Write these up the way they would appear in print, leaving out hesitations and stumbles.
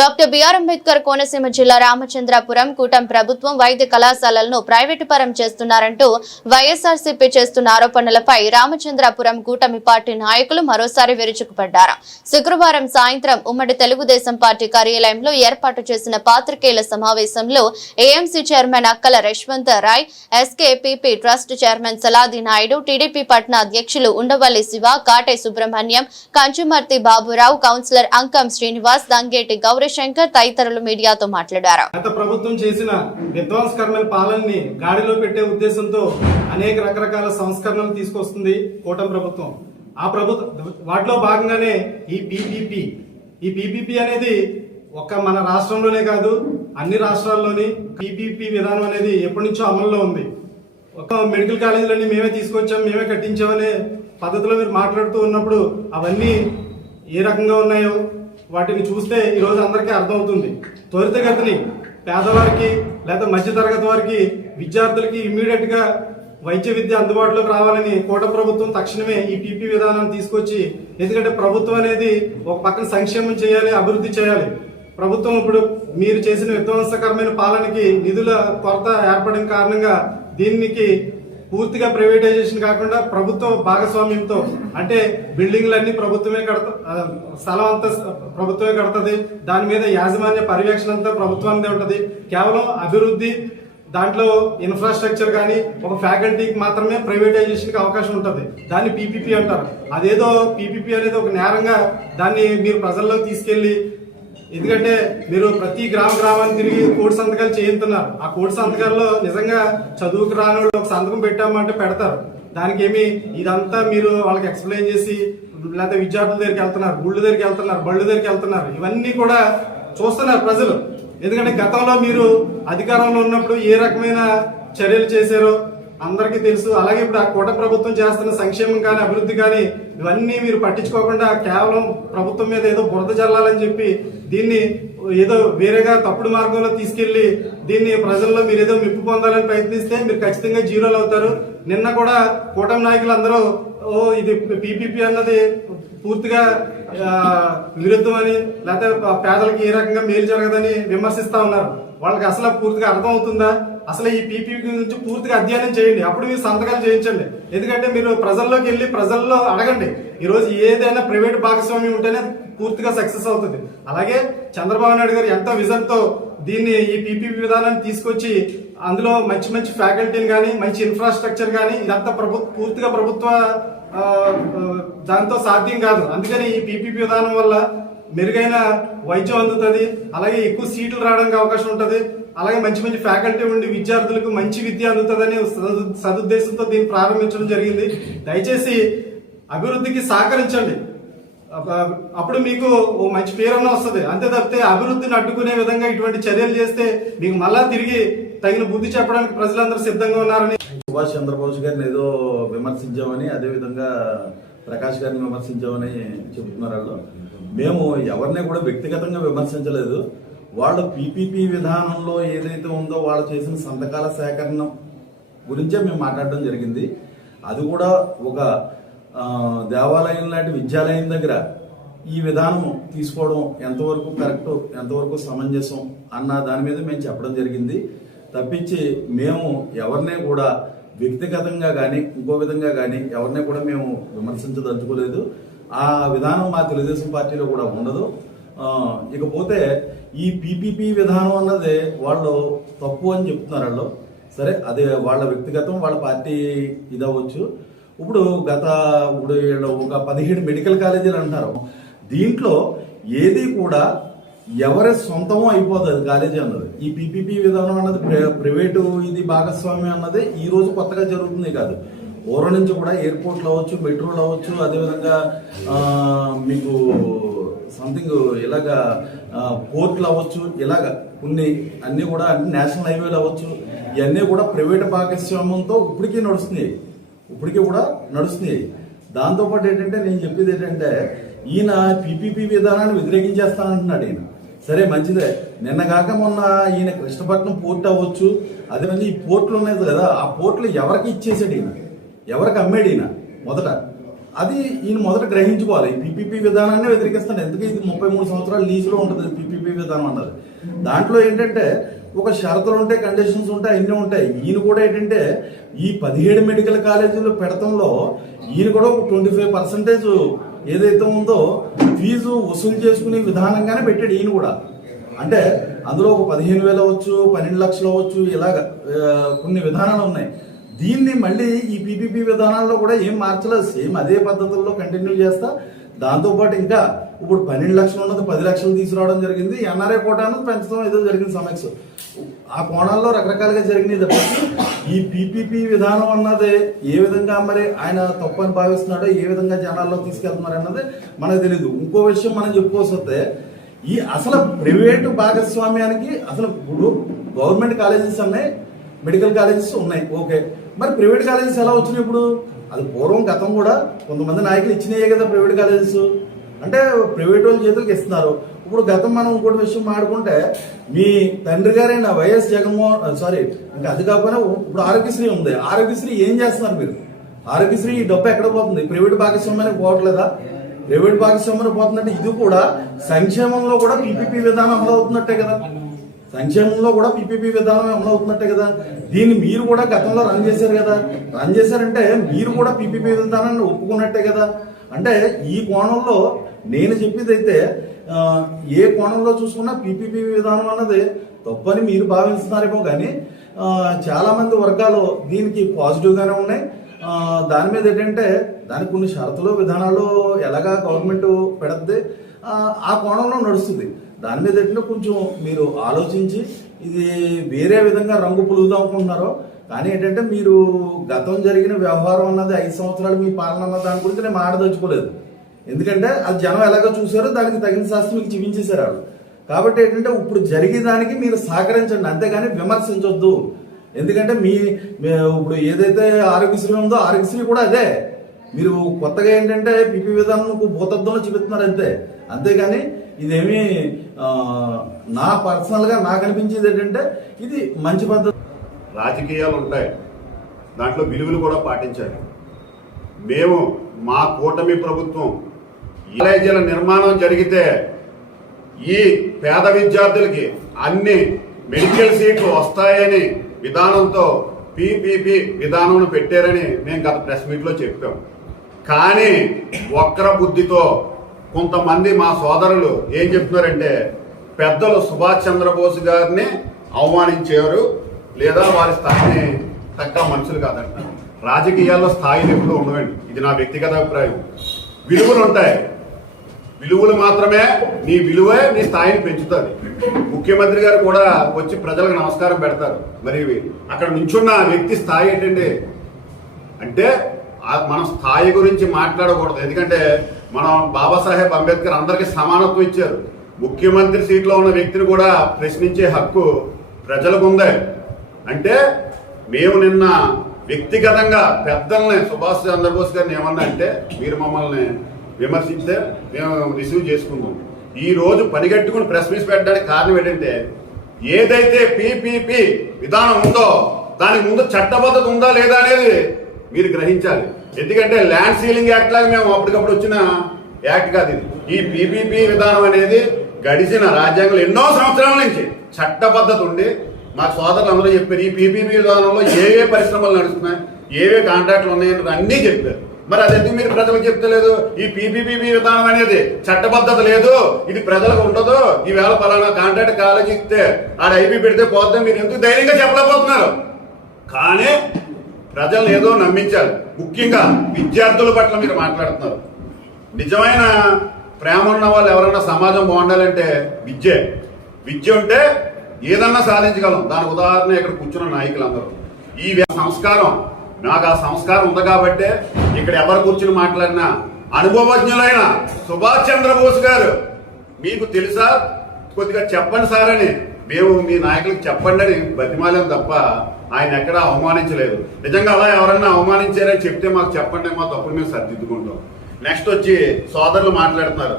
Doctor BR Ambedkar Konaseema జిల్లా రామచంద్రాపురం కూటమి ప్రభుత్వం వైద్య కళాశాలలను ప్రైవేటు పరం చేస్తున్నారంటూ వైఎస్ఆర్సీపీ చేస్తున్న ఆరోపణలపై రామచంద్రాపురం కూటమి పార్టీ నాయకులు మరోసారి విరుచుకుపడ్డారు. శుక్రవారం సాయంత్రం ఉమ్మడి తెలుగుదేశం పార్టీ కార్యాలయంలో ఏర్పాటు చేసిన పాత్రికేయుల సమావేశంలో AMC chairman Akkala Yashwant Rai, SKPP trust chairman Saladi Naidu, TDP పట్న అధ్యక్షులు ఉండవల్లి శివ, కాటే సుబ్రహ్మణ్యం, కంచుమర్తి బాబురావు, కౌన్సిలర్ అంకం శ్రీనివాస్, దంగేటి గౌరీశంకర్ తదితరులు మీడియాతో మాట్లాడారు. గత ప్రభుత్వం చేసిన విధ్వంసకరమైన పాలనని గాడిలో పెట్టే ఉద్దేశంతో అనేక రకరకాల సంస్కరణలు తీసుకొస్తుంది కూటమి ప్రభుత్వం. ఆ ప్రభుత్వం వాటిలో భాగంగానే ఈ పీపీపీ అనేది ఒక్క మన రాష్ట్రంలోనే కాదు, అన్ని రాష్ట్రాల్లోని పీపీపీ విధానం అనేది ఎప్పటి నుంచో అమల్లో ఉంది. ఒక మెడికల్ కాలేజీలన్నీ మేమే తీసుకొచ్చాం, మేమే కట్టించామనే పద్ధతిలో మీరు మాట్లాడుతూ ఉన్నప్పుడు అవన్నీ ఏ రకంగా ఉన్నాయో వాటిని చూస్తే ఈరోజు అందరికీ అర్థమవుతుంది. త్వరితగతిని పేదవారికి లేదా మధ్యతరగతి వారికి విద్యార్థులకి ఇమ్మీడియట్ గా వైద్య విద్య అందుబాటులోకి రావాలని కూటమి ప్రభుత్వం తక్షణమే ఈ పీపీ విధానాన్ని తీసుకొచ్చి, ఎందుకంటే ప్రభుత్వం అనేది ఒక పక్కన సంక్షేమం చేయాలి, అభివృద్ధి చేయాలి. ప్రభుత్వం ఇప్పుడు మీరు చేసిన విధ్వంసకరమైన పాలనకి నిధుల కొరత ఏర్పడిన కారణంగా దీనికి పూర్తిగా ప్రైవేటైజేషన్ కాకుండా ప్రభుత్వ భాగస్వామ్యంతో, అంటే బిల్డింగ్లన్నీ ప్రభుత్వమే స్థలం అంతా ప్రభుత్వమే కడుతుంది, దాని మీద యాజమాన్య పర్యవేక్షణ అంతా ప్రభుత్వానిదే ఉంటుంది. కేవలం అభివృద్ధి, దాంట్లో ఇన్ఫ్రాస్ట్రక్చర్ కానీ ఒక ఫ్యాకల్టీకి మాత్రమే ప్రైవేటైజేషన్ కి అవకాశం ఉంటుంది. దాన్ని పీపీపీ అంటారు. అదేదో పీపీపీ అనేది ఒక నేరంగా దాన్ని మీరు ప్రజల్లోకి తీసుకెళ్లి, ఎందుకంటే మీరు ప్రతి గ్రామాన్ని తిరిగి కోడి సంతకాలు చేయించుతున్నారు. ఆ కోడి సంతకాల్లో నిజంగా చదువుకు రాని వాళ్ళు ఒక సంతకం పెట్టామంటే పెడతారు. దానికి ఏమి ఇదంతా మీరు వాళ్ళకి ఎక్స్ప్లెయిన్ చేసి, లేకపోతే విద్యార్థుల దగ్గరికి వెళ్తున్నారు, గుళ్ళ దగ్గరికి వెళ్తున్నారు, బళ్ళు దగ్గరికి వెళ్తున్నారు, ఇవన్నీ కూడా చూస్తున్నారు ప్రజలు. ఎందుకంటే గతంలో మీరు అధికారంలో ఉన్నప్పుడు ఏ రకమైన చర్యలు చేశారో అందరికీ తెలుసు. అలాగే ఇప్పుడు ఆ కూటమి ప్రభుత్వం చేస్తున్న సంక్షేమం కానీ అభివృద్ధి కానీ ఇవన్నీ మీరు పట్టించుకోకుండా కేవలం ప్రభుత్వం మీద ఏదో బురద జల్లాలని చెప్పి దీన్ని ఏదో వేరేగా తప్పుడు మార్గంలో తీసుకెళ్లి దీన్ని ప్రజల్లో మీరు ఏదో మెప్పు పొందాలని ప్రయత్నిస్తే మీరు ఖచ్చితంగా జీరోలు అవుతారు. నిన్న కూడా కూటమి నాయకులు అందరూ ఇది పీపీపీ అన్నది పూర్తిగా విరుద్ధమని, లేకపోతే పేదలకు ఏ రకంగా మేలు జరగదని విమర్శిస్తా ఉన్నారు. వాళ్ళకి అసలు పూర్తిగా అర్థం అవుతుందా? అసలు ఈ పీపీపీ గురించి పూర్తిగా అధ్యయనం చేయండి, అప్పుడు మీరు సంతకాలు చేయించండి. ఎందుకంటే మీరు ప్రజల్లోకి వెళ్ళి ప్రజల్లో అడగండి. ఈ రోజు ఏదైనా ప్రైవేట్ భాగస్వామ్యం ఉంటేనే పూర్తిగా సక్సెస్ అవుతుంది. అలాగే చంద్రబాబు నాయుడు గారు ఎంత విజన్ తో దీన్ని ఈ పీపీపీ విధానాన్ని తీసుకొచ్చి అందులో మంచి మంచి ఫ్యాకల్టీని కానీ మంచి ఇన్ఫ్రాస్ట్రక్చర్ కానీ ఇదంతా పూర్తిగా ప్రభుత్వ దాంతో సాధ్యం కాదు. అందుకని ఈ పీపీపీ విధానం వల్ల మెరుగైన వైద్యం అందుతుంది, అలాగే ఎక్కువ సీట్లు రావడానికి అవకాశం ఉంటుంది, అలాగే మంచి మంచి ఫ్యాకల్టీ ఉండి విద్యార్థులకు మంచి విద్య అందుతుందని సదుద్దేశంతో దీన్ని ప్రారంభించడం జరిగింది. దయచేసి అభివృద్ధికి సహకరించండి, అప్పుడు మీకు మంచి పేరన్నా వస్తుంది. అంతే తప్పితే అభివృద్ధిని అడ్డుకునే విధంగా ఇటువంటి చర్యలు చేస్తే మీకు మళ్ళా తిరిగి తగిన బుద్ధి చెప్పడానికి ప్రజలందరూ సిద్ధంగా ఉన్నారని. సుభాష్ చంద్రబోస్ గారిని ఏదో విమర్శించామని, అదేవిధంగా ప్రకాష్ గారిని విమర్శించామని చెబుతున్నారు వాళ్ళు. మేము ఎవరిని కూడా వ్యక్తిగతంగా విమర్శించలేదు. వాళ్ళు పీపీపీ విధానంలో ఏదైతే ఉందో వాళ్ళు చేసిన సంతకాల సేకరణ గురించే మేము మాట్లాడడం జరిగింది. అది కూడా ఒక దేవాలయం లాంటి విద్యాలయం దగ్గర ఈ విధానం తీసుకోవడం ఎంతవరకు కరెక్ట్, ఎంతవరకు సమంజసం అన్న దాని మీద మేము చెప్పడం జరిగింది. తప్పించి మేము ఎవరినే కూడా వ్యక్తిగతంగా కానీ ఇంకో విధంగా కానీ ఎవరిని కూడా మేము విమర్శించదలుచుకోలేదు. ఆ విధానం మా తెలుగుదేశం పార్టీలో కూడా ఉండదు. ఇకపోతే ఈ పీపీపీ విధానం అన్నది వాళ్ళు తప్పు అని చెప్తున్నారు వాళ్ళు. సరే, అది వాళ్ళ వ్యక్తిగతం, వాళ్ళ పార్టీ ఇదవచ్చు. ఇప్పుడు ఒక 17 మెడికల్ కాలేజీలు అంటారు. దీంట్లో ఏది కూడా ఎవరి సొంతమో అయిపోతుంది కాలేజీ అన్నది. ఈ పీపీపీ విధానం అన్నది ప్రైవేటు ఇది భాగస్వామ్యం అన్నది ఈ రోజు కొత్తగా జరుగుతుంది కాదు. ఓరో నుంచి కూడా ఎయిర్పోర్ట్లు అవ్వచ్చు, మెట్రోలు అవ్వచ్చు, అదేవిధంగా మీకు సంథింగ్ ఇలాగా పోర్ట్లు అవ్వచ్చు, ఇలాగ కొన్ని అన్ని కూడా అన్ని నేషనల్ హైవేలు అవ్వచ్చు, ఇవన్నీ కూడా ప్రైవేట్ భాగస్వామ్యంతో ఇప్పటికీ కూడా నడుస్తున్నాయి. దాంతోపాటు ఏంటంటే నేను చెప్పేది ఏంటంటే, ఈయన పీపీపీ విధానాన్ని వ్యతిరేకించేస్తానంటున్నాడు. ఈయన సరే మంచిదే, నిన్నగాక మొన్న ఈయన కృష్ణపట్నం పోర్ట్ అవ్వచ్చు, అదే ఈ పోర్ట్లు ఉన్నాయి కదా, ఆ పోర్ట్లు ఎవరికి ఇచ్చేసాడు ఈయన, ఎవరికి అమ్మాడు ఈయన మొదట అది ఈయన మొదట గ్రహించుకోవాలి. ఈ పీపీపీ విధానాన్ని వ్యతిరేకిస్తాను. ఎందుకంటే ఇది 33 సంవత్సరాల లీజులో ఉంటుంది పీపీపీ విధానం అన్నది. దాంట్లో ఏంటంటే ఒక షరతులు ఉంటాయి, కండిషన్స్ ఉంటాయి, అన్నీ ఉంటాయి. ఈయన కూడా ఏంటంటే ఈ 17 మెడికల్ కాలేజీలు పెడతంలో ఈయన కూడా ఒక 25% ఏదైతే ఉందో ఫీజు వసూలు చేసుకునే విధానంగానే పెట్టాడు ఈయన కూడా. అంటే అందులో ఒక 15,000 అవ్వచ్చు, 12 లక్షలు అవ్వచ్చు, ఇలాగ కొన్ని విధానాలు ఉన్నాయి. దీన్ని మళ్ళీ ఈ పీపీపీ విధానాల్లో కూడా ఏం మార్చలేదు, సేమ్ అదే పద్ధతుల్లో కంటిన్యూ చేస్తా. దాంతోపాటు ఇంకా ఇప్పుడు 12 లక్షలు ఉన్నది 10 లక్షలు తీసుకురావడం జరిగింది. ఎన్ఆర్ఐ కోటాను పెంచడం ఏదో జరిగింది సమస్య. ఆ కోణాల్లో రకరకాలుగా జరిగినాయి తప్ప ఈ పీపీపీ విధానం అన్నది ఏ విధంగా మరి ఆయన తప్పని భావిస్తున్నాడో, ఏ విధంగా జనాల్లో తీసుకెళ్తున్నారు అన్నది మనకు తెలియదు. ఇంకో విషయం మనం చెప్పుకోవాల్సి వస్తే ఈ అసలు ప్రైవేటు భాగస్వామ్యానికి అసలు ఇప్పుడు గవర్నమెంట్ కాలేజెస్ ఉన్నాయి, మెడికల్ కాలేజెస్ ఉన్నాయి, ఓకే. మరి ప్రైవేట్ కాలేజెస్ ఎలా వచ్చినాయి ఇప్పుడు? అది పూర్వం గతం కూడా కొంతమంది నాయకులు ఇచ్చినాయే కదా ప్రైవేట్ కాలేజెస్. అంటే ప్రైవేట్ వాళ్ళ చేతులకు ఇస్తున్నారు. ఇప్పుడు గతం మనం ఇంకోటి విషయం మాడుకుంటే మీ తండ్రి గారైన వైఎస్ జగన్మోహన్ ఇంకా అది కాకపోయినా ఇప్పుడు ఆరోగ్యశ్రీ ఉంది. ఆరోగ్యశ్రీ ఏం చేస్తున్నారు మీరు? ఆరోగ్యశ్రీ ఈ డబ్బు ఎక్కడ పోతుంది? ప్రైవేట్ భాగస్వామ్యానికి పోవట్లేదా? ప్రైవేట్ భాగస్వామ్యానికి పోతుందంటే ఇది కూడా సంక్షేమంలో కూడా పీపీపీ విధానం అమలు అవుతున్నట్టే కదా. సంక్షేమంలో కూడా పీపీపీ విధానం అమలు అవుతున్నట్టే కదా. దీన్ని మీరు కూడా గతంలో రన్ చేశారు కదా. రన్ చేశారంటే మీరు కూడా పీపీపీ విధానాన్ని ఒప్పుకున్నట్టే కదా. అంటే ఈ కోణంలో నేను చెప్పేది అయితే ఏ కోణంలో చూసుకున్నా పీపీపీ విధానం అన్నది తప్పని మీరు భావిస్తున్నారేమో కానీ చాలా మంది వర్గాలు దీనికి పాజిటివ్గానే ఉన్నాయి. దాని మీద ఏంటంటే దానికి కొన్ని షరతులు విధానాలు ఎలాగా గవర్నమెంట్ పెడద్ది ఆ కోణంలో నడుస్తుంది. దాని మీద ఏంటంటే కొంచెం మీరు ఆలోచించి ఇది వేరే విధంగా రంగు పులుగుదాం అనుకుంటున్నారో కానీ ఏంటంటే మీరు గతం జరిగిన వ్యవహారం అన్నది 5 సంవత్సరాలు మీ పాలన అన్న దాని గురించి నేను మాట్లాడదలుచుకోలేదు. ఎందుకంటే అది జనం ఎలాగో చూసారో దానికి తగిన శాస్త్రం మీకు చూపించేశారు వాళ్ళు. కాబట్టి ఏంటంటే ఇప్పుడు జరిగేదానికి మీరు సహకరించండి, అంతేగాని విమర్శించొద్దు. ఎందుకంటే ఇప్పుడు ఏదైతే ఆరోగ్యశ్రీ ఉందో ఆరోగ్యశ్రీ కూడా అదే. మీరు కొత్తగా ఏంటంటే పీపీ విధానం భూతత్వంలో చూపిస్తున్నారు అంతేగాని ఇదేమి నా పర్సనల్గా నాకు అనిపించేది ఏంటంటే ఇది మంచి పద్ధతి. రాజకీయాలు ఉంటాయి, దాంట్లో విలువలు కూడా పాటించాలి. మేము మా కూటమి ప్రభుత్వం కాలేజీల నిర్మాణం జరిగితే ఈ పేద విద్యార్థులకి అన్ని మెడికల్ సీట్లు వస్తాయని విధానంతో పీపీపీ విధానం పెట్టారని మేము గత ప్రెస్ మీట్లో చెప్పాం. కానీ వక్ర బుద్ధితో కొంతమంది మా సోదరులు ఏం చెప్తున్నారంటే పెద్దలు సుభాష్ చంద్రబోస్ గారిని అవమానించారు లేదా వారి స్థాయిని తగ్గ మనుషులు కాదంటారు. రాజకీయాల్లో స్థాయిలు ఎప్పుడూ ఉండవండి, ఇది నా వ్యక్తిగత అభిప్రాయం. విలువలు ఉంటాయి, విలువలు మాత్రమే నీ విలువే నీ స్థాయిని పెంచుతుంది. ముఖ్యమంత్రి గారు కూడా వచ్చి ప్రజలకు నమస్కారం పెడతారు. మరి అక్కడ నించున్న వ్యక్తి స్థాయి ఏంటండి అంటే మనం స్థాయి గురించి మాట్లాడకూడదు. ఎందుకంటే మనం బాబాసాహెబ్ అంబేద్కర్ అందరికీ సమానత్వం ఇచ్చారు. ముఖ్యమంత్రి సీట్లో ఉన్న వ్యక్తిని కూడా ప్రశ్నించే హక్కు ప్రజలకు ఉంది. అంటే మేము నిన్న వ్యక్తిగతంగా పెద్దల్ని సుభాష్ చంద్రబోస్ గారిని ఏమన్నా అంటే మీరు మమ్మల్ని విమర్శిస్తే మేము రిసీవ్ చేసుకుందాం. ఈ రోజు పనిగట్టుకుని ప్రెస్ మీట్ పెట్టడానికి కారణం ఏంటంటే ఏదైతే పీపీపీ విధానం ఉందో దానికి ముందు చట్టబద్ధత ఉందా లేదా అనేది మీరు గ్రహించాలి. ఎందుకంటే ల్యాండ్ సీలింగ్ యాక్ట్ లాగా మేము అప్పటికప్పుడు వచ్చిన యాక్ట్ కాదు ఇది. ఈ పీపీపీ విధానం అనేది గడిచిన రాజ్యాంగంలో ఎన్నో సంవత్సరాల నుంచి చట్టబద్ధత ఉండి మా సోదరులు అందరూ చెప్పారు ఈ పీపీపీ విధానంలో ఏ పరిశ్రమలు నడుస్తున్నాయి, ఏవే కాంట్రాక్ట్లు ఉన్నాయని అన్నీ చెప్పారు. మరి అది ఎందుకు మీరు ప్రజలకు చెప్తలేదు? ఈ పీపీపీ విధానం అనేది చట్టబద్ధత లేదు, ఇది ప్రజలకు ఉండదు, ఈవేళ పలానా కాంట్రాక్ట్ కాలేజీ ఇస్తే ఆడ ఐపీ పెడితే పోతే మీరు ఎందుకు ధైర్యంగా చెప్పలేకపోతున్నారు? కానీ ప్రజలు ఏదో నమ్మించాలి. ముఖ్యంగా విద్యార్థుల పట్ల మీరు మాట్లాడుతున్నారు. నిజమైన ప్రేమ ఉన్న వాళ్ళు ఎవరైనా సమాజం బాగుండాలంటే విద్య ఉంటే ఏదన్నా సాధించగలం. దానికి ఉదాహరణ ఇక్కడ కూర్చున్న నాయకులందరూ ఈ సంస్కారం, నాకు ఆ సంస్కారం ఉంది కాబట్టే ఇక్కడ ఎవరు కూర్చుని మాట్లాడినా అనుభవజ్ఞులైన సుభాష్ చంద్రబోస్ గారు మీకు తెలుసా కొద్దిగా చెప్పండి సార్ అని మేము మీ నాయకులకు చెప్పండి అని బతిమాలేం తప్ప ఆయన ఎక్కడా అవమానించలేదు. నిజంగా అలా ఎవరన్నా అవమానించారని చెప్తే మాకు చెప్పండి, మా తప్పులు మేము సరిదిద్దుకుంటాం. నెక్స్ట్ వచ్చి సోదరులు మాట్లాడుతున్నారు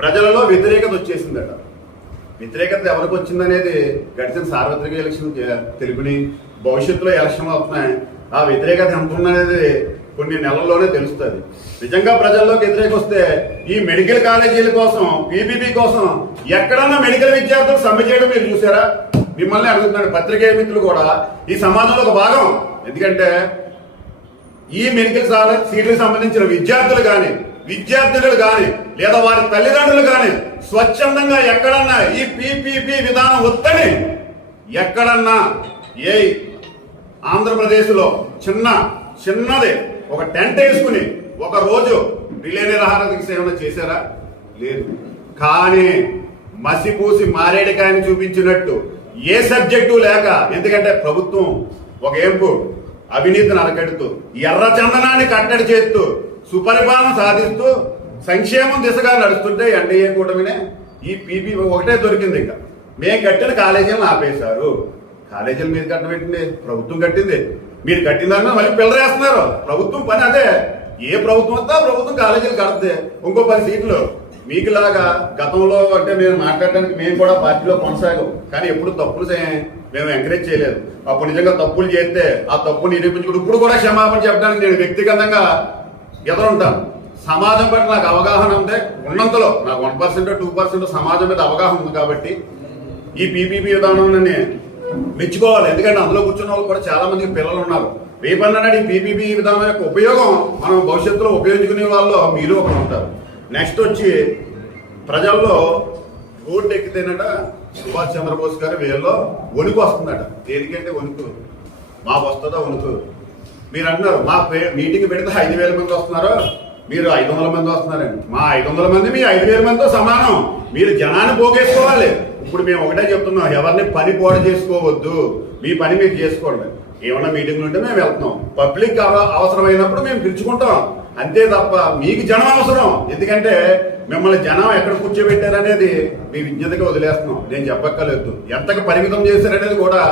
ప్రజలలో వ్యతిరేకత వచ్చేసిందట. వ్యతిరేకత ఎవరికి వచ్చిందనేది గడిచిన సార్వత్రిక ఎలక్షన్ తెలిపిని భవిష్యత్తులో ఎలక్షన్లు అవుతున్నాయి. ఆ వ్యతిరేకత ఎంత ఉందనేది కొన్ని నెలల్లోనే తెలుస్తుంది. నిజంగా ప్రజల్లోకి వ్యతిరేక వస్తే ఈ మెడికల్ కాలేజీల కోసం, పీపీపీ కోసం ఎక్కడన్నా మెడికల్ విద్యార్థులు సమ్మె చేయడం మీరు చూసారా? మిమ్మల్ని అడుగుతున్నాడు. పత్రికేయ మిత్రులు కూడా ఈ సమాజంలో ఒక భాగం. ఎందుకంటే ఈ మెడికల్ సీట్లకు సంబంధించిన విద్యార్థులు కానీ, విద్యార్థినులు కానీ, లేదా వారి తల్లిదండ్రులు కానీ స్వచ్ఛందంగా ఎక్కడన్నా ఈ పీపీపీ విధానం వద్దని ఎక్కడన్నా ఏ ఆంధ్రప్రదేశ్లో చిన్నది ఒక టెంట్ వేసుకుని ఒక రోజు రిలే నిరాహార దీక్ష ఏమైనా చేశారా? లేదు. కానీ మసిపూసి మారేడికాయని చూపించినట్టు ఏ సబ్జెక్టు లేక, ఎందుకంటే ప్రభుత్వం ఒక ఏంపు అవినీతిని అరకడుతూ, ఎర్ర చందనాన్ని కట్టడి చేస్తూ, సుపరిపాలన సాధిస్తూ, సంక్షేమం దిశగా నడుస్తుంటే ఎన్డీఏ కూటమినే ఈ పీపీ ఒకటే దొరికింది. ఇంకా మేము కట్టిన కాలేజీలను ఆపేశారు. కాలేజీలు మీరు కట్టబెట్టింది ప్రభుత్వం కట్టింది. మీరు కట్టిన దాని మీద మళ్ళీ పిల్లలు వేస్తున్నారు. ప్రభుత్వం పని అదే. ఏ ప్రభుత్వం వస్తా ప్రభుత్వం కాలేజీలు కడితే ఇంకో 10 సీట్లు మీకులాగా గతంలో అంటే నేను మాట్లాడడానికి మేము కూడా పార్టీలో కొనసాగం. కానీ ఎప్పుడు తప్పులు మేము ఎంకరేజ్ చేయలేదు. అప్పుడు నిజంగా తప్పులు చేస్తే ఆ తప్పు నిరూపించుకుంటూ ఇప్పుడు కూడా క్షమాపణ చెప్పడానికి నేను వ్యక్తిగతంగా ఎదురుంటాను. సమాజం పట్ల నాకు అవగాహన ఉంది. ఉన్నంతలో నాకు 1% 2% సమాజం మీద అవగాహన ఉంది. కాబట్టి ఈ పీపీపీ విధానాన్ని మెచ్చుకోవాలి. ఎందుకంటే అందులో కూర్చున్న వాళ్ళు కూడా చాలా మందికి పిల్లలు ఉన్నారు. రేపన్నాడు ఈ పీపీపీ విధానం యొక్క ఉపయోగం మనం భవిష్యత్తులో ఉపయోగించుకునే వాళ్ళు మీరు ఒకరు ఉంటారు. నెక్స్ట్ వచ్చి ప్రజల్లో రోడ్డు ఎక్కితేనట సుభాష్ చంద్రబోస్ గారు వీళ్ళలో వణుకు వస్తుందట. దేనికంటే వణుకు మాకు వస్తుందా వణుకు? మీరు అంటున్నారు మా మీటింగ్ పెడితే 5,000 మంది వస్తున్నారు, మీరు 500 మంది వస్తున్నారండి. మా 500 మంది మీ 5,000 మందితో సమానం. మీరు జనాన్ని పోగేసుకోవాలి. ఇప్పుడు మేము ఒకటే చెప్తున్నాం, ఎవరిని పని పోట చేసుకోవద్దు. మీ పని మీరు చేసుకోండి. ఏమన్నా మీటింగ్లు ఉంటే మేము వెళ్తున్నాం. పబ్లిక్ అవసరమైనప్పుడు మేము పిలుచుకుంటాం. అంతే తప్ప మీకు జనం అవసరం. ఎందుకంటే మిమ్మల్ని జనం ఎక్కడ కూర్చోబెట్టారనేది మీ విజ్ఞతగా వదిలేస్తున్నాం. నేను చెప్పక్కర్లేదు. ఎంతకు పరిమితం చేశారనేది కూడా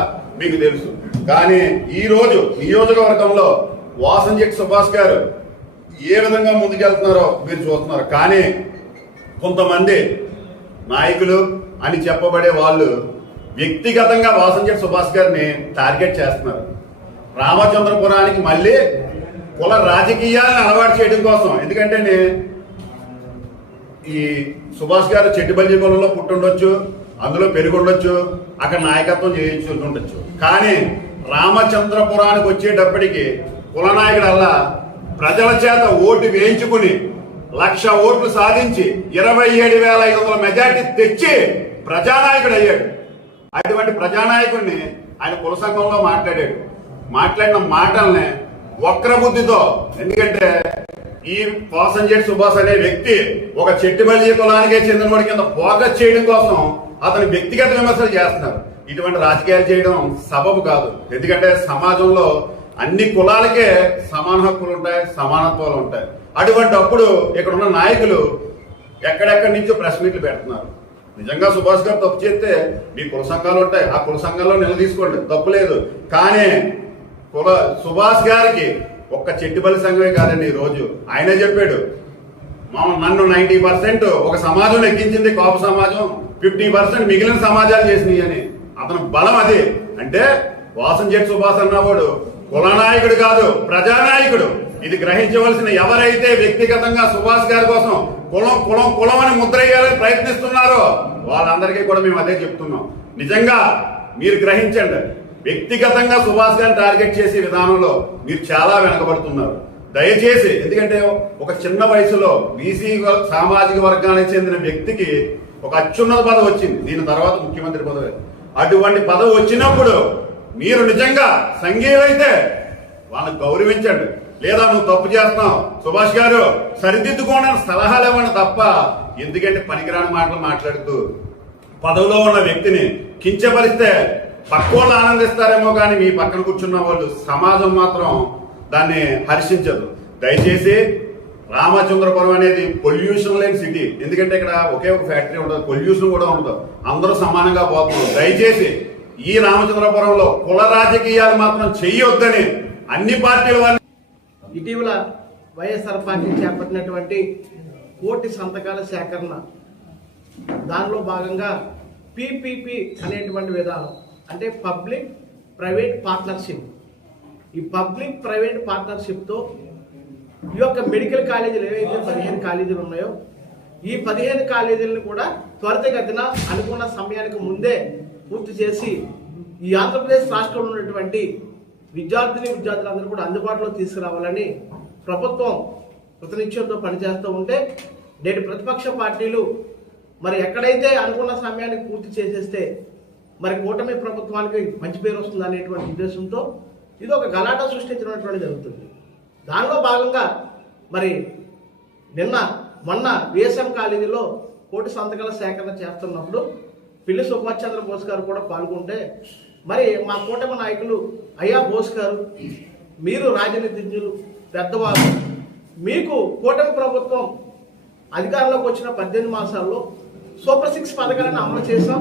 మీకు తెలుసు. కానీ ఈ రోజు నియోజకవర్గంలో వాసంశెట్టి సుభాష్ గారు ఏ విధంగా ముందుకెళ్తున్నారో మీరు చూస్తున్నారు. కానీ కొంతమంది నాయకులు అని చెప్పబడే వాళ్ళు వ్యక్తిగతంగా వాసంశెట్టి సుభాష్ గారిని టార్గెట్ చేస్తున్నారు. రామచంద్రపురానికి మళ్ళీ కుల రాజకీయాలను అలవాటు చేయడం కోసం. ఎందుకంటే ఈ సుభాష్ గారు చెట్టిబల్లి కులంలో పుట్టుండొచ్చు, అందులో పెరుగుండొచ్చు, అక్కడ నాయకత్వం చేయొచ్చు ఉండొచ్చు. కానీ రామచంద్రపురానికి వచ్చేటప్పటికి కులనాయకుడల్లా ప్రజల చేత ఓటు వేయించుకుని 1,00,000 ఓట్లు సాధించి 27,500 మెజార్టీ తెచ్చి ప్రజానాయకుడు అయ్యాడు. అటువంటి ప్రజానాయకుడిని ఆయన కుల సంఘంలో మాట్లాడిన మాటల్ని వక్రబుద్ధితో, ఎందుకంటే ఈ వాసంశెట్టి సుభాష్ అనే వ్యక్తి ఒక చెట్టిబల్లి కులానికే చెందినవాడి కింద ఫోకస్ చేయడం కోసం అతను వ్యక్తిగత విమర్శలు చేస్తున్నారు. ఇటువంటి రాజకీయాలు చేయడం సబబు కాదు. ఎందుకంటే సమాజంలో అన్ని కులాలకే సమాన హక్కులు ఉంటాయి, సమానత్వాలు ఉంటాయి. అటువంటి అప్పుడు ఇక్కడ ఉన్న నాయకులు ఎక్కడెక్కడి నుంచో ప్రెస్ మీట్లు పెడుతున్నారు. నిజంగా సుభాష్ గారు తప్పు చేస్తే మీ కుల సంఘాలు ఉంటాయి, ఆ కుల సంఘాల్లో నిలదీసుకోండి, తప్పు లేదు. కానీ సుభాష్ గారికి ఒక్క చెట్టిబల్లి సంఘమే కాదండి. ఈ రోజు ఆయనే చెప్పాడు, నన్ను 90% ఒక సమాజం ఎక్కించింది కాపు సమాజం, 50% మిగిలిన సమాజాలు చేసినాయి అని. అతను బలం అది. అంటే వాసంశెట్టి సుభాష్ అన్నవాడు కులనాయకుడు కాదు, ప్రజానాయకుడు. ఇది గ్రహించవలసిన ఎవరైతే వ్యక్తిగతంగా సుభాష్ గారి కోసం కులం కులం కులం అని ముద్ర వేయాలని ప్రయత్నిస్తున్నారో వాళ్ళందరికీ కూడా మేము అదే చెప్తున్నాం. నిజంగా మీరు గ్రహించండి. వ్యక్తిగతంగా సుభాష్ గారిని టార్గెట్ చేసే విధానంలో మీరు చాలా వెనకబడుతున్నారు. దయచేసి, ఎందుకంటే ఒక చిన్న వయసులో బీసీ సామాజిక వర్గానికి చెందిన వ్యక్తికి ఒక అత్యున్నత పదవి వచ్చింది. దీని తర్వాత ముఖ్యమంత్రి పదవి. అటువంటి పదవి వచ్చినప్పుడు మీరు నిజంగా సంఘీయులైతే వాళ్ళని గౌరవించండి. లేదా నువ్వు తప్పు చేస్తున్నావు సుభాష్ గారు సరిదిద్దుకోండి సలహాలు ఇవ్వండి తప్ప, ఎందుకంటే పనికిరాని మాటలు మాట్లాడుతూ పదవిలో ఉన్న వ్యక్తిని కించపరిస్తే పక్కోళ్ళు ఆనందిస్తారేమో కానీ మీ పక్కన కూర్చున్న వాళ్ళు సమాజం మాత్రం దాన్ని హర్షించదు. దయచేసి రామచంద్రపురం అనేది పొల్యూషన్ లేని సిటీ. ఎందుకంటే ఇక్కడ ఒకే ఒక ఫ్యాక్టరీ ఉండదు, పొల్యూషన్ కూడా ఉండదు, అందరూ సమానంగా పోతున్నారు. దయచేసి ఈ రామచంద్రపురంలో కుల రాజకీయాలు మాత్రం చెయ్యొద్దని అన్ని పార్టీల వాళ్ళు. ఇటీవల వైఎస్ఆర్ పార్టీ చేపట్టినటువంటి 1,000,000 సంతకాల సేకరణ, దానిలో భాగంగా పీపీపీ అనేటువంటి విధానం, అంటే పబ్లిక్ ప్రైవేట్ పార్ట్నర్షిప్. ఈ పబ్లిక్ ప్రైవేట్ పార్ట్నర్షిప్తో ఈ యొక్క మెడికల్ కాలేజీలు ఏవైతే 15 కాలేజీలు ఉన్నాయో ఈ 15 కాలేజీలను కూడా త్వరితగతిన అనుకున్న సమయానికి ముందే పూర్తి చేసి ఈ ఆంధ్రప్రదేశ్ రాష్ట్రంలో ఉన్నటువంటి విద్యార్థులందరూ కూడా అందుబాటులో తీసుకురావాలని ప్రభుత్వం కృతనిశ్చయంతో పనిచేస్తూ ఉంటే నేటి ప్రతిపక్ష పార్టీలు మరి ఎక్కడైతే అనుకున్న సమయానికి పూర్తి చేసేస్తే మరి కూటమి ప్రభుత్వానికి మంచి పేరు వస్తుంది అనేటువంటి ఉద్దేశంతో ఇది ఒక గలాటా సృష్టించినటువంటి జరుగుతుంది. దానిలో భాగంగా మరి మొన్న విఎస్ఎం కాలేజీలో కోటి సంతకాల సేకరణ చేస్తున్నప్పుడు పిల్లి సుభాష్ చంద్రబోస్ గారు కూడా పాల్గొంటే మరి మా కూటమి నాయకులు అయ్యా బోస్ గారు, మీరు రాజనీతిజ్ఞులు, పెద్దవారు, మీకు కూటమి ప్రభుత్వం అధికారంలోకి వచ్చిన 18 మాసాల్లో సూపర్ 6 పథకాలను అమలు చేశాం,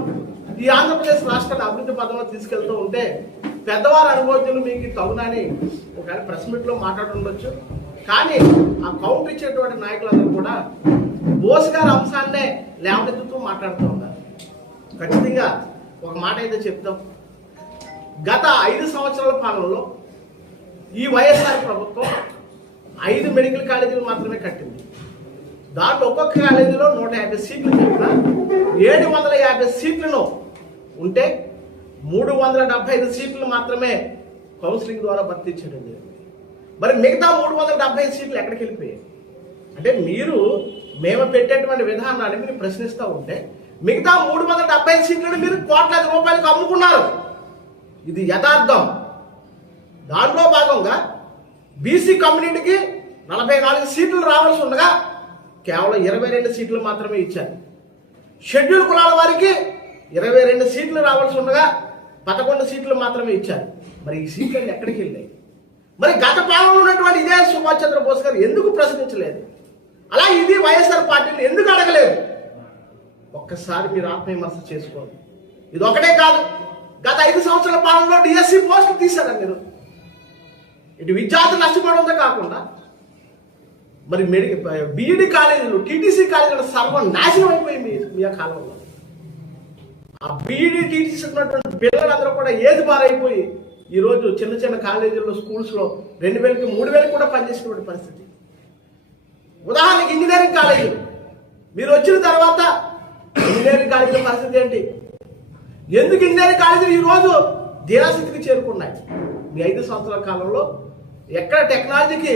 ఈ ఆంధ్రప్రదేశ్ రాష్ట్రాన్ని అభివృద్ధి పదంలో తీసుకెళ్తూ ఉంటే పెద్దవారు అనుభవజ్ఞులు మీకు తగునని ఒకవేళ ప్రెస్ మీట్లో మాట్లాడుండొచ్చు. కానీ ఆ కౌంటర్ ఇచ్చేటువంటి నాయకులందరూ కూడా బోస్ గారి అంశాన్నే లేవనెత్తుతూ మాట్లాడుతూ ఉన్నారు. ఖచ్చితంగా ఒక మాట అయితే చెప్తాం, గత 5 సంవత్సరాల పాలనలో ఈ వైఎస్ఆర్ ప్రభుత్వం 5 మెడికల్ కాలేజీలు మాత్రమే కట్టింది. దాంట్లో ఒక్కొక్క కాలేజీలో 150 సీట్లు చెప్పిన 750 సీట్లను ఉంటే 375 సీట్లు మాత్రమే కౌన్సిలింగ్ ద్వారా భర్తీ చేయడం జరిగింది. మరి మిగతా 375 సీట్లు ఎక్కడికి వెళ్ళిపోయాయి అంటే మేము పెట్టేటువంటి విధానాన్ని మీరు ప్రశ్నిస్తూ ఉంటే మిగతా 375 సీట్లను మీరు కోట్లాది రూపాయలకు అమ్ముకున్నారు. ఇది యథార్థం. దాంట్లో భాగంగా బీసీ కమ్యూనిటీకి 44 సీట్లు రావాల్సి ఉండగా కేవలం 22 సీట్లు మాత్రమే ఇచ్చారు. షెడ్యూల్ కులాల వారికి 22 సీట్లు రావాల్సి ఉండగా 11 సీట్లు మాత్రమే ఇచ్చారు. మరి ఈ సీట్లన్నీ ఎక్కడికి వెళ్ళాయి? మరి గత పాలనలో ఉన్నటువంటి ఇదే సుభాష్ చంద్రబోస్ గారు ఎందుకు ప్రశ్నించలేదు? అలా ఇది వైఎస్ఆర్ పార్టీని ఎందుకు అడగలేదు? ఒక్కసారి మీరు ఆత్మవిమర్శ చేసుకోండి. ఇది ఒకటే కాదు, గత 5 సంవత్సరాల పాలనలో డిఎస్సి పోస్టులు తీశారా మీరు? ఇటు విద్యార్థులు నష్టపోవడంతో కాకుండా మరి బీఈడి కాలేజీలు, టీటీసీ కాలేజీలు సర్వనాశనం అయిపోయింది మీ కాలంలో. ఆ బీఈడి టీటీసీ ఉన్నటువంటి పిల్లలందరూ కూడా ఏది బారైపోయి ఈరోజు చిన్న చిన్న కాలేజీల్లో, స్కూల్స్లో 2000కి 3000 కూడా పనిచేసినటువంటి పరిస్థితి. ఉదాహరణకి ఇంజనీరింగ్ కాలేజీలు, మీరు వచ్చిన తర్వాత ఇంజనీరింగ్ కాలేజీల పరిస్థితి ఏంటి? ఎందుకు ఇంజనీరింగ్ కాలేజీలు ఈరోజు దీనాస్థితికి చేరుకున్నాయి? మీ 5 సంవత్సరాల కాలంలో ఎక్కడ టెక్నాలజీకి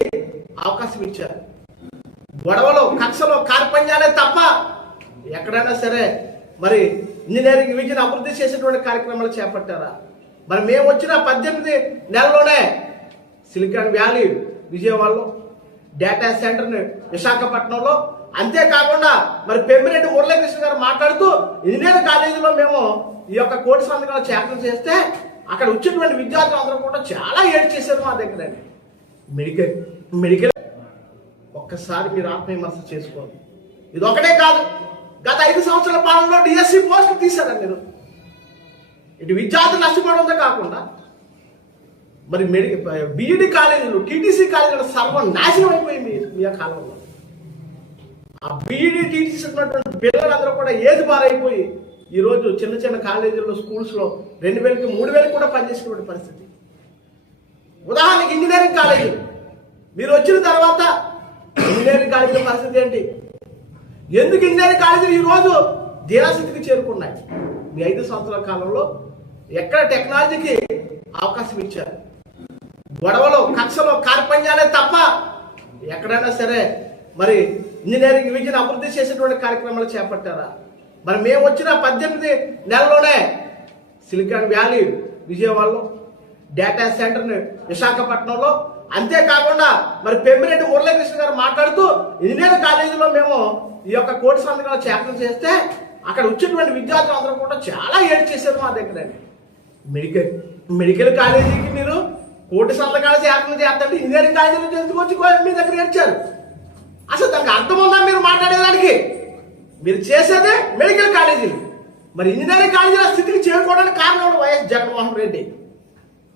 అవకాశం ఇచ్చారు? గొడవలు, కక్షలు, కార్పణ్యాలే తప్ప ఎక్కడైనా సరే మరి ఇంజనీరింగ్ విద్యను అభివృద్ధి చేసేటువంటి కార్యక్రమాలు చేపట్టారా? మరి మేము వచ్చిన 18 నెలల్లోనే సిలికాన్ వ్యాలీ విజయవాడలో, డేటా సెంటర్ని విశాఖపట్నంలో, అంతేకాకుండా మరి పెమ్మిరెడ్డి మురళీకృష్ణ గారు మాట్లాడుతూ ఇంజనీరింగ్ కాలేజీలో మేము ఈ యొక్క కోటి సంతకాలు చేపలు చేస్తే అక్కడ వచ్చినటువంటి విద్యార్థులు అందరూ కూడా చాలా ఏడ్ చేశారు మా దగ్గర. మెడికల్ ఒక్కసారి మీరు ఆత్మవిమర్శ చేసుకోండి. ఇది ఒకటే కాదు, గత 5 సంవత్సరాల పాలనలో డిఎస్సి పోస్టులు తీశారా మీరు? ఇటు విద్యార్థులు నష్టపోవడంతో కాకుండా మరి బీఈడి కాలేజీలు, టీటీసీ కాలేజీలు సర్వనాశనం అయిపోయింది మీ కాలంలో. ఆ బీఈడి టీటీసీ ఉన్నటువంటి పిల్లలందరూ కూడా ఏది బారైపోయి ఈరోజు చిన్న చిన్న కాలేజీల్లో, స్కూల్స్లో 2000కి 3000 కూడా పనిచేసినటువంటి పరిస్థితి. ఉదాహరణకి ఇంజనీరింగ్ కాలేజీలు, మీరు వచ్చిన తర్వాత ఇంజనీరింగ్ కాలేజీల పరిస్థితి ఏంటి? ఎందుకు ఇంజనీరింగ్ కాలేజీలు ఈరోజు దీనాస్థితికి చేరుకున్నాయి? మీ 5 సంవత్సరాల కాలంలో ఎక్కడ టెక్నాలజీకి అవకాశం ఇచ్చారు? గొడవలు, కక్షలు, కార్పణ్యాలే తప్ప ఎక్కడైనా సరే మరి ఇంజనీరింగ్ విద్యను అభివృద్ధి చేసేటువంటి కార్యక్రమాలు చేపట్టారా? మరి మేము వచ్చిన 18 నెలల్లోనే సిలికాన్ వ్యాలీ విజయవాడలో, డేటా సెంటర్ని విశాఖపట్నంలో, అంతేకాకుండా మరి పెమ్మిరెడ్డి మురళీకృష్ణ గారు మాట్లాడుతూ ఇంజనీరింగ్ కాలేజీలో మేము ఈ యొక్క కోటి సంతకాలు చేపలు చేస్తే అక్కడ వచ్చినటువంటి విద్యార్థులు అందరూ కూడా చాలా ఏడ్ చేశారు మా దగ్గర. మెడికల్ కాలేజీకి మీరు కోటి సంతకాలు చేపలు చేస్తుంటే ఇంజనీరింగ్ కాలేజీలు ఎందుకు వచ్చి మీ దగ్గర ఏడ్చారు? అసలు దానికి అర్థం ఉందా మీరు మాట్లాడేదానికి? మీరు చేసేదే మెడికల్ కాలేజీలు. మరి ఇంజనీరింగ్ కాలేజీల స్థితికి చేరుకోవడానికి కారణం వైఎస్ జగన్మోహన్ రెడ్డి.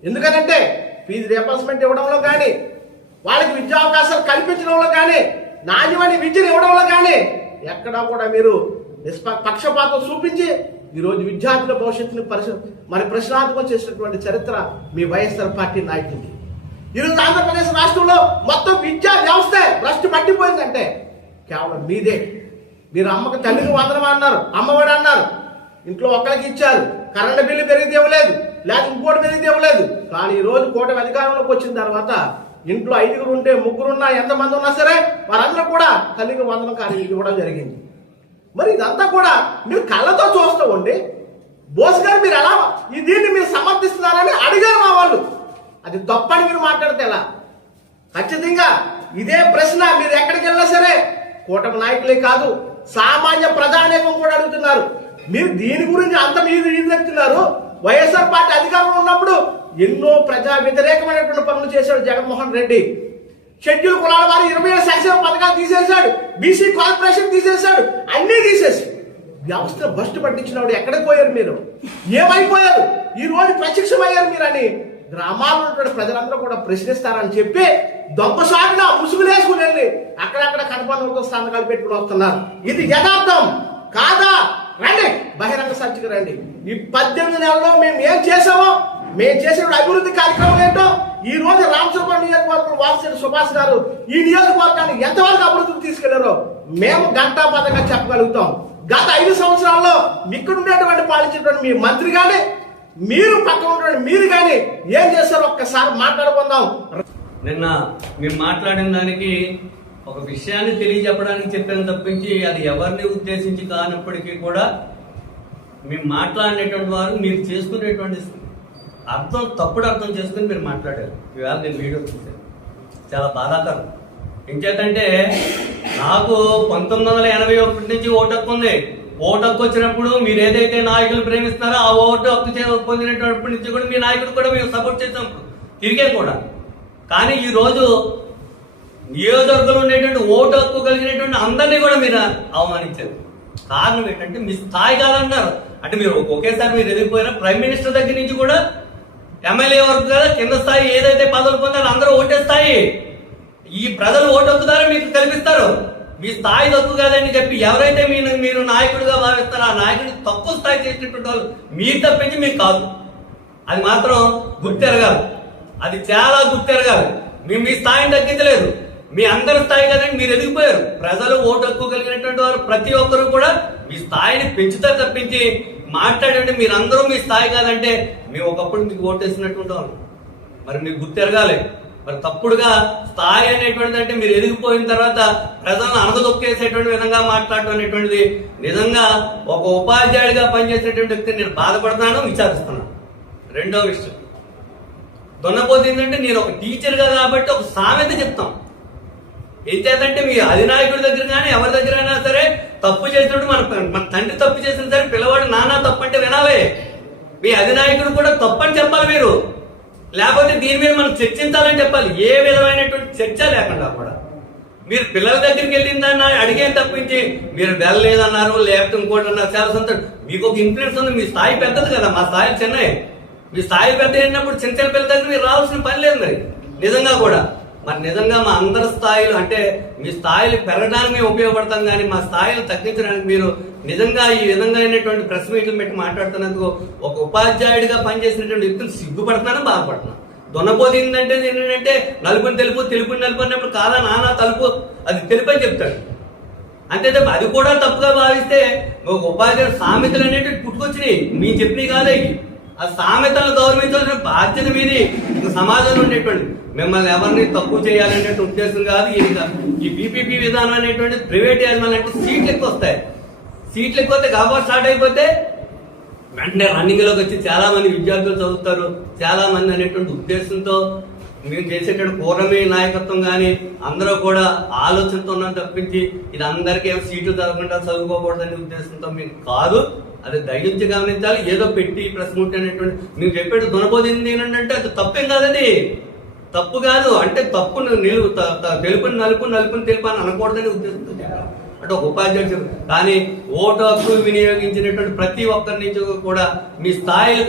ఎందుకంటే ఫీజు రియంబర్స్మెంట్ ఇవ్వడంలో కానీ, వాళ్ళకి విద్యా అవకాశాలు కల్పించడంలో కానీ, నాణ్యమైన విద్యను ఇవ్వడంలో కానీ ఎక్కడా కూడా మీరు పక్షపాతం చూపించి ఈరోజు విద్యార్థుల భవిష్యత్తుని ప్రశ్నార్థకం చేసినటువంటి చరిత్ర మీ వైఎస్ఆర్ పార్టీ నాయకుడికి. ఈరోజు ఆంధ్రప్రదేశ్ రాష్ట్రంలో మొత్తం విద్యా వ్యవస్థ భ్రష్టు పట్టిపోయిందంటే కేవలం మీదే. మీరు అమ్మకి తల్లికి వందనం అన్నారు, అమ్మఒడి అన్నారు, ఇంట్లో ఒక్కరికి ఇచ్చారు, కరెంటు బిల్లు పెరిగితే ఇవ్వలేదు, లేక ఇంకోటి పెరిగితే ఇవ్వలేదు. కానీ ఈ రోజు కూటమి అధికారంలోకి వచ్చిన తర్వాత ఇంట్లో 5 ఉంటే 3 ఉన్నా, ఎంతమంది ఉన్నా సరే వారందరూ కూడా తల్లికి వందనం కానీ ఇవ్వడం జరిగింది. మరి ఇదంతా కూడా మీరు కళ్ళతో చూస్తూ ఉండి బోస్ గారు మీరు ఎలా దీన్ని మీరు సమర్థిస్తున్నారని అడిగారు మా వాళ్ళు. అది తప్పని మీరు మాట్లాడితే ఎలా? ఖచ్చితంగా ఇదే ప్రశ్న మీరు ఎక్కడికి వెళ్ళినా సరే కూటమి నాయకులే కాదు, సామాన్య ప్రజానేకం కూడా అడుగుతున్నారు. మీరు దీని గురించి అంత మీరు చెప్తున్నారు. వైఎస్ఆర్ పార్టీ అధికారంలో ఉన్నప్పుడు ఎన్నో ప్రజా వ్యతిరేకమైనటువంటి పనులు చేశాడు జగన్మోహన్ రెడ్డి. షెడ్యూల్ కులాల వారు 27 సంక్షేమ పథకాలు తీసేశాడు, బీసీ కార్పొరేషన్ తీసేశాడు, అన్నీ తీసేసి వ్యవస్థ భ్రష్టు పట్టించినప్పుడు ఎక్కడికి పోయారు మీరు? ఏమైపోయారు? ఈ రోజు ప్రత్యక్షమయ్యారు మీరు అని గ్రామాల్లో ఉన్నటువంటి ప్రజలందరూ కూడా ప్రశ్నిస్తారని చెప్పి దొంగసాగిన ముసుగులేసుకుని వెళ్ళి అక్కడక్కడ కనపడతో స్థానకాలు పెట్టుకుని వస్తున్నారు. ఇది యథార్థం కాదా? రండి, బహిరంగ చర్చకు రండి. ఈ 18 నెలల్లో మేము ఏం చేసామో, మేము చేసిన అభివృద్ధి కార్యక్రమం ఏంటో, ఈ రోజు రామచంద్రపురం నియోజకవర్గం వాసిరెడ్డి సుభాష్ గారు ఈ నియోజకవర్గాన్ని ఎంతవరకు అభివృద్ధికి తీసుకెళ్లారో మేము ఘంటాపథంగా చెప్పగలుగుతాం. గత 5 సంవత్సరాల్లో ఇక్కడ ఉండేటువంటి పాలించేటువంటి మీ మంత్రి కానీ, మీరు పక్కన ఉన్నటువంటి మీరు కానీ ఏం చేస్తారో ఒక్కసారి మాట్లాడుకుందాం. నిన్న మేము మాట్లాడిన దానికి ఒక విషయాన్ని తెలియజెప్పడానికి చెప్పాను తప్పించి అది ఎవరిని ఉద్దేశించి కానప్పటికీ కూడా మేము మాట్లాడినటువంటి వారు మీరు చేసుకునేటువంటి తప్పుడు అర్థం చేసుకుని మీరు మాట్లాడారు. ఇవాళ నేను వీడియో చూశాను, చాలా బాధాకరం. ఇంకేతంటే నాకు 1981 నుంచి ఓటు హక్కు ఉంది. ఓటు హక్కు వచ్చినప్పుడు మీరు ఏదైతే నాయకులు ప్రేమిస్తున్నారో ఆ ఓటు హక్కు పొందినప్పటి నుంచి కూడా మీ నాయకులు కూడా మేము సపోర్ట్ చేసాం తిరిగే కూడా. కానీ ఈ రోజు నియోజకవర్గంలో ఉండేటువంటి ఓటు హక్కు కలిగినటువంటి అందరినీ కూడా మీరు అవమానించారు. కారణం ఏంటంటే మీ స్థాయి కాదన్నారు. అంటే మీరు ఒకేసారి మీరు ఎదిగిపోయినా ప్రైమ్ మినిస్టర్ దగ్గర నుంచి కూడా ఎమ్మెల్యే వరకు కదా కింద స్థాయి ఏదైతే పదవులు పొందారో అందరూ ఓటేస్తాయి. ఈ ప్రజలు ఓటు హక్కు ద్వారా మీకు కల్పిస్తారు. మీ స్థాయి తక్కువ కాదని చెప్పి ఎవరైతే మీరు నాయకుడిగా భావిస్తారో ఆ నాయకుడిని తక్కువ స్థాయి చేసినటువంటి వాళ్ళు మీరు తప్పించి మీకు కాదు. అది మాత్రం గుర్తెరగాలి, అది చాలా గుర్తెరగాలి. మేము మీ స్థాయిని తగ్గించలేదు, మీ అందరి స్థాయి కదండి మీరు ఎదిగిపోయారు. ప్రజలు ఓటు హక్కు కలిగినటువంటి వారు ప్రతి ఒక్కరు కూడా మీ స్థాయిని పెంచుతారు తప్పించి మాట్లాడండి మీరందరూ మీ స్థాయి కాదంటే మేము ఒకప్పుడు మీకు ఓటేసినటువంటి వాళ్ళు. మరి మీకు గుర్తెరగాలి. మరి తప్పుడుగా స్థాయి అనేటువంటిది అంటే మీరు ఎదిగిపోయిన తర్వాత ప్రజలను అనగదొక్కేసేటువంటి విధంగా మాట్లాడటం అనేటువంటిది నిజంగా ఒక ఉపాధ్యాయుడిగా పనిచేసేటువంటి వ్యక్తిని నేను బాధపడుతున్నాను, విచారిస్తున్నాను. రెండో విషయం దొన్నపోతే ఏంటంటే నేను ఒక టీచర్గా కాబట్టి ఒక సామెత చెప్తాం. ఏం చేద్దంటే మీ అధినాయకుడి దగ్గర కానీ ఎవరి దగ్గర అయినా సరే తప్పు చేసినప్పుడు మన తండ్రి తప్పు చేసిన సరే పిల్లవాడు నాన్న తప్పు అంటే వినాలే. మీ అధినాయకుడు కూడా తప్పని చెప్పాలి మీరు, లేకపోతే దీని మీద మనం చర్చించాలని చెప్పాలి. ఏ విధమైనటువంటి చర్చ లేకుండా కూడా మీరు పిల్లల దగ్గరికి వెళ్ళిందన్న అడిగేం తప్పించి మీరు వెళ్ళలేదన్నారు లేకపోతే ఇంకోటి అన్నారు. చాలా సంతోషం, మీకు ఒక ఇన్ఫ్లుయెన్స్ ఉంది. మీ స్థాయి పెద్దది కదా, మా స్థాయి చిన్నవి. మీ స్థాయి పెద్ద అయినప్పుడు చిన్న చిన్న పిల్లల దగ్గర మీరు రావాల్సిన పని లేదు. మరి నిజంగా కూడా మరి నిజంగా మా అందరి స్థాయిలు అంటే మీ స్థాయిలు పెరగడానికి మేము ఉపయోగపడతాం కానీ మా స్థాయిలు తగ్గించడానికి మీరు నిజంగా ఈ విధంగా అయినటువంటి ప్రెస్ మీట్లు పెట్టి మాట్లాడుతున్నందుకు ఒక ఉపాధ్యాయుడిగా పనిచేసినటువంటి వ్యక్తులు సిగ్గుపడుతున్నాను, బాధపడుతున్నాను. దొన్నపోతుందంటే ఏంటంటే నలుపుని తెలుపు, తెలుపుని నలుపు అన్నప్పుడు కాదా నాన్న తలుపు అది తెలుపు అని చెప్తాడు. అంతే తప్ప అది కూడా తప్పుగా భావిస్తే ఒక ఉపాధ్యాయుడు సామెతలు అనేటివి పుట్టుకొచ్చినాయి, మీ చెప్పినవి కాదే. ఆ సామెతలను గౌరవించాల్సిన బాధ్యత మీది సమాజంలో ఉండేటువంటి. మిమ్మల్ని ఎవరిని తక్కువ చేయాలనే ఉద్దేశం కాదు. ఈ పీపీపీ విధానం అనేటువంటి ప్రైవేట్ యాజమాన్యం అంటే సీట్లు ఎక్కువ వస్తాయి. సీట్లు ఎక్కువ వస్తే కాబట్టి స్టార్ట్ అయిపోతే వెంటనే రన్నింగ్ లోకి వచ్చి చాలా మంది విద్యార్థులు చదువుతారు. చాలా మంది అనేటువంటి ఉద్దేశంతో మేము చేసేటువంటి కూరమి నాయకత్వం కానీ అందరూ కూడా ఆలోచనతో ఉన్నాం తప్పించి ఇది అందరికీ సీట్లు తగ్గకుండా చదువుకోకూడదనే ఉద్దేశంతో మీకు కాదు. అది దయించి గమనించాలి. ఏదో పెట్టి ప్రెస్ మీట్ అనేటువంటి మీరు చెప్పేది దునపోదింది ఏంటంటే అది తప్పేం కాదది, తప్పు కాదు. అంటే తప్పు తెలుపుని నలుపు, నలుపుని తెలుపు అని అనకూడదని ఉద్దేశంతో అంటే ఒక ఉపాధ్యాయుడు. కానీ ఓటు హక్కు వినియోగించినటువంటి ప్రతి ఒక్కరి నుంచి కూడా మీ స్థాయిలు